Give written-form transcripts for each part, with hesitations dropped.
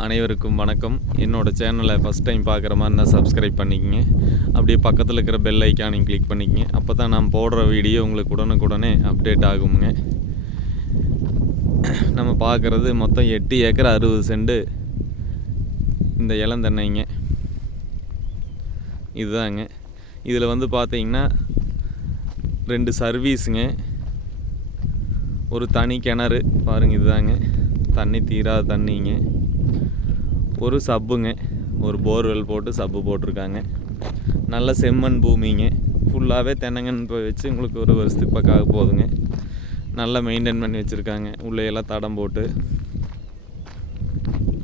அனைவருக்கும் வணக்கம். என்னோடய சேனலை ஃபஸ்ட் டைம் பார்க்குற மாதிரி நான் சப்ஸ்கிரைப் பண்ணிக்கங்க. அப்படியே பக்கத்தில் இருக்கிற பெல் ஐக்கானையும் கிளிக் பண்ணிக்கங்க. அப்போ தான் நான் போடுற வீடியோ உங்களுக்கு உடனுக்குடனே அப்டேட் ஆகுங்க. நம்ம பார்க்குறது மொத்தம் 8 ஏக்கர் 60 சென்ட் இந்த இளந்தென்னைங்க. இதுதாங்க. இதில் வந்து பார்த்தீங்கன்னா 2 சர்வீஸுங்க, ஒரு தனி கிணறு பாருங்கள். இதுதாங்க தண்ணி, தீராத தண்ணிங்க. ஒரு சப்புங்க, ஒரு போர்வெல் போட்டு சப்பு போட்டிருக்காங்க. நல்ல செம்மண் பூமிங்க. ஃபுல்லாகவே தென்னங்கன்று வச்சு உங்களுக்கு ஒரு வருஷத்துக்கு பக்கம் ஆக போகுதுங்க. நல்லா மெயின்டைன் பண்ணி வச்சுருக்காங்க. உள்ளேயெல்லாம் தடம் போட்டு.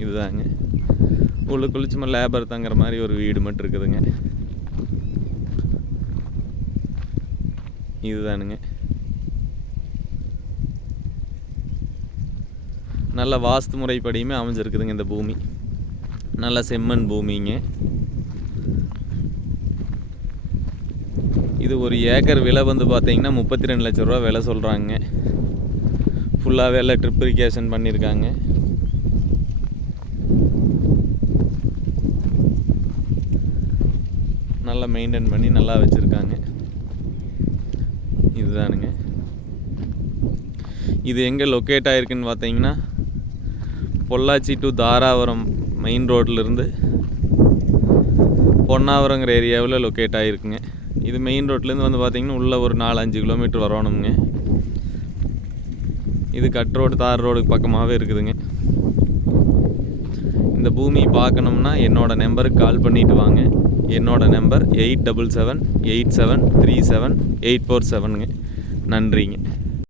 இதுதாங்க உள்ளுக்குள்ள சும்மா லேபர் தங்குற மாதிரி ஒரு வீடு மட்டும் இருக்குதுங்க. இதுதானுங்க. நல்ல வாஸ்து முறைப்படியுமே அமைஞ்சிருக்குதுங்க இந்த பூமி. நல்ல செம்மண் பூமிங்க. இது ஒரு ஏக்கர் விலை வந்து பார்த்தீங்கன்னா 32 லட்ச ரூபா விலை சொல்கிறாங்க. ஃபுல்லாகவே எல்லாம் ட்ரிப் இரிகேஷன் பண்ணியிருக்காங்க. நல்லா மெயின்டைன் பண்ணி நல்லா வச்சுருக்காங்க. இதுதானுங்க. இது எங்கே லொக்கேட் ஆகிருக்குன்னு பார்த்தீங்கன்னா பொள்ளாச்சி டு தாராபுரம் மெயின் ரோட்லேருந்து பொன்னாவரங்கிற ஏரியாவில் லொக்கேட் ஆகிருக்குங்க. இது மெயின் ரோட்லேருந்து வந்து பார்த்திங்கன்னா உள்ளே ஒரு 4-5 கிலோமீட்டர் வரணுங்க. இது கட் ரோடு, தார் ரோடுக்கு பக்கமாகவே இருக்குதுங்க. இந்த பூமி பார்க்கணும்னா என்னோடய நம்பருக்கு கால் பண்ணிவிட்டு வாங்க. என்னோடய நம்பர் 8778737847. நன்றிங்க.